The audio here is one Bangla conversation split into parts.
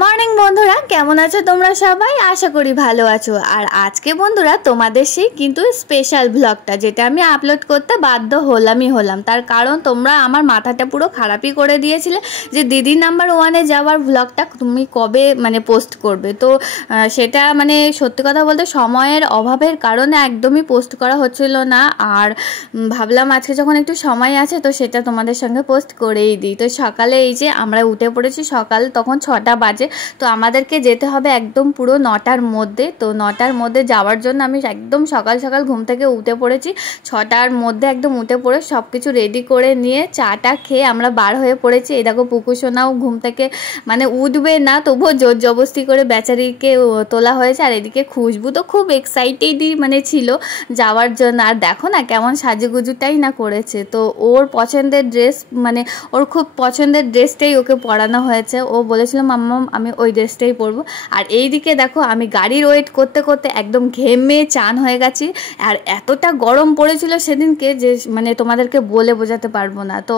মর্নিং বন্ধুরা, কেমন আছো তোমরা সবাই? আশা করি ভালো আছো। আর আজকে বন্ধুরা তোমাদের সেই কিন্তু স্পেশাল ব্লগটা যেটা আমি আপলোড করতে বাধ্য হলাম, তার কারণ তোমরা আমার মাথাটা পুরো খারাপই করে দিয়েছিলে যে দিদি নাম্বার 1-এ যাওয়ার ব্লগটা তুমি কবে পোস্ট করবে। তো সেটা সত্যি কথা বলতে সময়ের অভাবের কারণে একদমই পোস্ট করা হচ্ছিল না। আর ভাবলাম আজকে যখন একটু সময় আছে তো সেটা তোমাদের সঙ্গে পোস্ট করেই দিই। তো সকালে এই যে আমরা উঠে পড়েছি, সকাল তখন 6টা বাজে। তো আমাদেরকে যেতে হবে একদম পুরো 9টার মধ্যে। তো 9টার মধ্যে যাওয়ার জন্য আমি একদম সকাল সকাল ঘুম থেকে উঠে পড়েছি। 6টার মধ্যে একদম উঠে পড়ে সব কিছু রেডি করে নিয়ে চাটা খেয়ে আমরা বার হয়ে পড়েছি। এই দেখো পুকুসোনাও ঘুম থেকে উঠবে না, তবুও জোর জবরদস্তি করে বেচারিকে তোলা হয়েছে। আর এদিকে খুশবু তো খুব এক্সাইটেডই ছিল যাওয়ার জন্য। আর দেখো না কেমন সাজুগুজুটাই না করেছে। তো ওর পছন্দের ড্রেস ওর খুব পছন্দের ড্রেসটাই ওকে পরানো হয়েছে। ও বলেছিল মাম্মা আমি ওই ড্রেসটাই পরবো। আর এইদিকে দেখো আমি গাড়ির ওয়েট করতে করতে একদম ঘেমে চান হয়ে গেছি। আর এতটা গরম পড়েছিল সেদিনকে যে তোমাদেরকে বলে বোঝাতে পারবো না। তো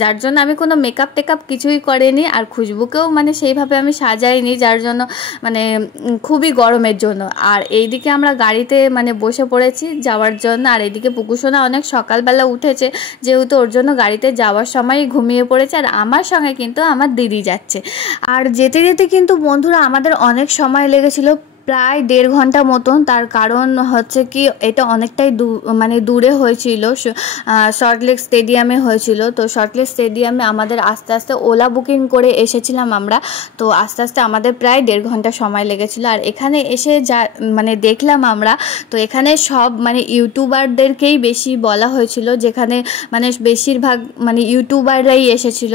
যার জন্য আমি কোনো মেকআপ টেকআপ কিছুই করিনি। আর খুশবুকেও সেইভাবে আমি সাজাইনি, যার জন্য খুবই গরমের জন্য। আর এইদিকে আমরা গাড়িতে বসে পড়েছি যাওয়ার জন্য। আর এইদিকে পুকুসোনা অনেক সকালবেলা উঠেছে, যেহেতু ওর জন্য গাড়িতে যাওয়ার সময় ঘুমিয়ে পড়েছে। আর আমার সঙ্গে কিন্তু আমার দিদি যাচ্ছে। আর যেতে যেতে কিন্তু বন্ধুরা আমাদের অনেক সময় লেগেছিল, প্রায় 1.5 ঘন্টা মতন। তার কারণ হচ্ছে কি এটা অনেকটাই দূরে হয়েছিল, সল্টলেক স্টেডিয়ামে হয়েছিল। তো সল্টলেক স্টেডিয়ামে আমাদের আস্তে আস্তে ওলা বুকিং করে এসেছিলাম আমরা। তো আস্তে আস্তে আমাদের প্রায় 1.5 ঘন্টা সময় লেগেছিল। আর এখানে এসে যা দেখলাম আমরা, তো এখানে সব ইউটিউবারদেরকেই বেশি বলা হয়েছিল, যেখানে বেশিরভাগ ইউটিউবাররাই এসেছিল,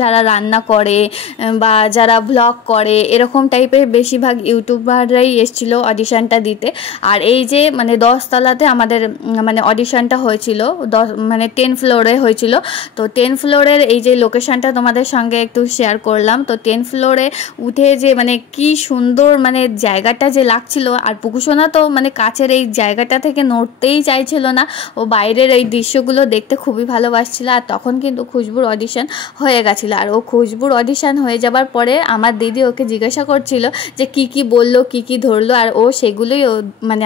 যারা রান্না করে বা যারা ব্লগ করে এরকম টাইপের বেশিরভাগ ইউটিউবাররাই এসেছিল অডিশনটা দিতে। আর এই যে 10 তলাতে আমাদের অডিশনটা হয়েছিল, 10 ফ্লোরে হয়েছিল। তো 10 ফ্লোরের এই যে লোকেশনটা তোমাদের সঙ্গে একটু শেয়ার করলাম। তো 10 ফ্লোরে উঠে যে কি সুন্দর জায়গাটা যে লাগছিল। আর পুকুসোনা তো কাছের এই জায়গাটা থেকে নড়তেই চাইছিল না, ও বাইরের এই দৃশ্যগুলো দেখতে খুবই ভালোবাসছিল। আর তখন কিন্তু খুশবুর অডিশন হয়ে গেছিলো। আর ও খুশবুর অডিশন হয়ে যাবার পরে আমার দিদি ওকে জিজ্ঞাসা করছিল যে কি বললো, কি ধরলো। আর ও সেগুলোই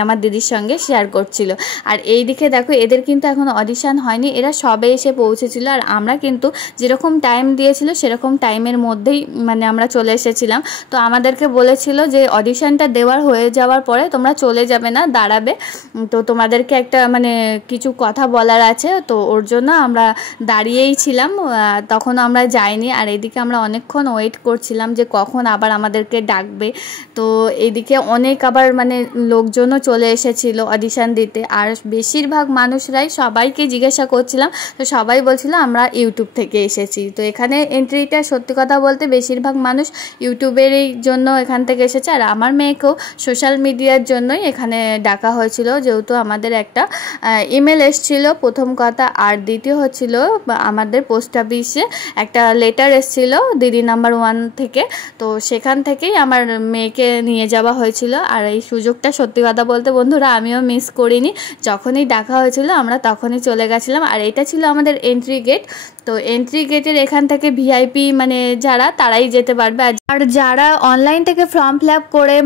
আমার দিদির সঙ্গে শেয়ার করছিল। আর এই দিকে দেখো এদের কিন্তু এখন অডিশন হয়নি, এরা সবে এসে পৌঁছেছিল। আর আমরা কিন্তু যেরকম টাইম দিয়েছিল সেরকম টাইমের মধ্যেই আমরা চলে এসেছিলাম। তো আমাদেরকে বলেছিল যে অডিশনটা দেওয়ার হয়ে যাওয়ার পরে তোমরা চলে যাবে না, দাঁড়াবে। তো তোমাদেরকে একটা কিছু কথা বলার আছে। তো ওর জন্য আমরা দাঁড়িয়েই ছিলাম, তখন আমরা যাইনি। আর এদিকে আমরা অনেকক্ষণ ওয়েট করছিলাম যে কখন আবার আমাদেরকে ডাকবে। তো এইদিকে অনেক আবার লোকজনও চলে এসেছিল অডিশন দিতে। আর বেশিরভাগ মানুষরাই সবাইকে জিজ্ঞাসা করছিলাম, তো সবাই বলছিল আমরা ইউটিউব থেকে এসেছি। তো এখানে এন্ট্রিটা সত্যি কথা বলতে বেশিরভাগ মানুষ ইউটিউবেরই জন্য এখান থেকে এসেছে। আর আমার মেয়েকেও সোশ্যাল মিডিয়ার জন্যই এখানে ডাকা হয়েছিল, যেহেতু আমাদের একটা ইমেল এসেছিলো প্রথম কথা। আর দ্বিতীয় হচ্ছিল আমাদের পোস্ট অফিসে একটা লেটার এসেছিল দিদি নাম্বার 1 থেকে। তো সেখান থেকেই আমার মেয়েকে নিয়ে যাওয়া হয়েছিল। আর এই সুযোগটা সত্যি কথা বলতে বন্ধুরা আমিও মিস করিনি, যখনই ডাকা হয়েছিল আমরা তখনই চলে গেছিলাম। আর এটা ছিল আমাদের এন্ট্রি গেট। তো এন্ট্রি গেটের এখান থেকে ভিআইপি যারা তারাই যেতে পারবে। আর যারা অনলাইন থেকে ফর্ম ফিল আপ করে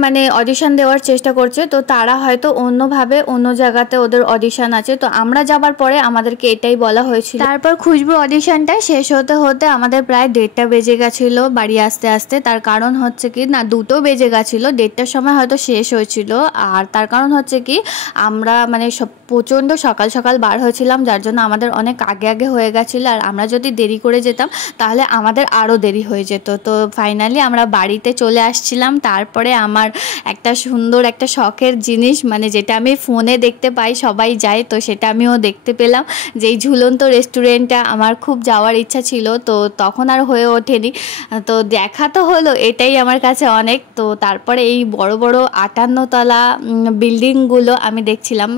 অডিশন দেওয়ার চেষ্টা করছে, তো তারা হয়তো অন্যভাবে অন্য জায়গাতে ওদের অডিশন আছে। তো আমরা যাবার পরে আমাদেরকে এটাই বলা হয়েছিল। তারপর খুশবুর অডিশনটা শেষ হতে হতে আমাদের প্রায় 1:30 বেজে গেছিলো বাড়ি আসতে আসতে। তার কারণ হচ্ছে কি 2 বেজে গেছিলো, 1:30টার সময় হয়তো শেষ হয়েছিল। আর তার কারণ হচ্ছে কি আমরা সব প্রচণ্ড সকাল সকাল বার হয়েছিলাম, যার জন্য আমাদের অনেক আগে হয়ে গেছিলো। আর আমরা যদি দেরি করে যেতাম তাহলে আমাদের আরও দেরি হয়ে যেত। তো ফাইনালি আমরা বাড়িতে চলে আসছিলাম। তারপরে আমার একটা সুন্দর একটা শখের জিনিস যেটা আমি ফোনে দেখতে পাই সবাই যায়, তো সেটা আমিও দেখতে পেলাম। যেই ঝুলন্ত রেস্টুরেন্টটা আমার খুব যাওয়ার ইচ্ছা ছিল, তো তখন আর হয়ে ওঠেনি। তো দেখা তো হলো, এটাই আমার কাছে অনেক। তো তারপরে এই বড় বড় 58 তলা বিল্ডিংগুলো আমি দেখছিলাম,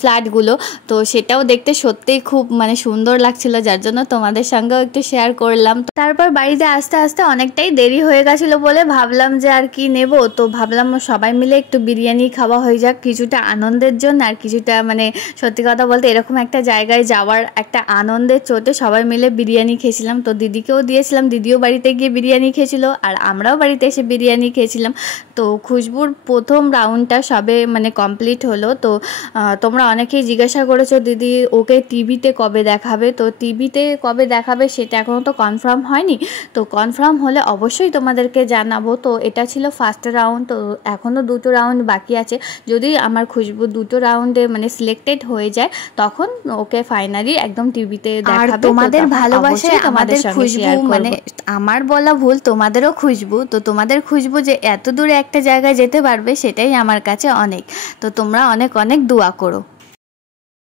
ফ্ল্যাটগুলো। তো সেটাও দেখতে সত্যিই খুব সুন্দর লাগছিল, যার জন্য তোমাদের সঙ্গেও একটু শেয়ার করলাম। তারপর বাড়িতে আস্তে আস্তে অনেকটাই দেরি হয়ে গেছিলো বলে ভাবলাম যে আর কি নেব, তো ভাবলাম সবাই মিলে একটু বিরিয়ানি খাওয়া হয়ে যাক, কিছুটা আনন্দের জন্য আর কিছুটা মানে সত্যি কথা বলতে এরকম একটা জায়গায় যাওয়ার একটা আনন্দের চোটে সবাই মিলে বিরিয়ানি খেয়েছিলাম। তো দিদিকেও দিয়েছিলাম, দিদিও বাড়িতে গিয়ে বিরিয়ানি খেয়েছিল আর আমরাও বাড়িতে এসে বিরিয়ানি খেয়েছিলাম। তো খুশবুর প্রথম রাউন্ডটা সবে মানে কমপ্লিট হলো। তো তোমরা অনেকেই জিজ্ঞাসা করেছো দিদি ওকে টিভিতে কবে দেখাবে, তো টিভিতে কবে দেখাবে সেটা এখনও তো কনফার্ম হয়নি, তো কনফার্ম হলে অবশ্যই তোমাদেরকে জানাবো। তো এটা ছিল ফার্স্ট রাউন্ড, তো এখনও দুটো রাউন্ড বাকি আছে। যদি আমার খুশবু দুটো রাউন্ডে মানে সিলেক্টেড হয়ে যায় তখন ওকে ফাইনালি একদম টিভিতে দেখাবে। তোমাদের ভালোবাসায় আমাদের খুশবু, মানে আমার বলা ভুল, তোমাদেরও খুশবু। তো তোমাদের খুশবু যে এত দূরে একটা জায়গায় যেতে পারবে সেটাই আমার কাছে অনেক। তো তোমরা অনেক অনেক দোয়া করো।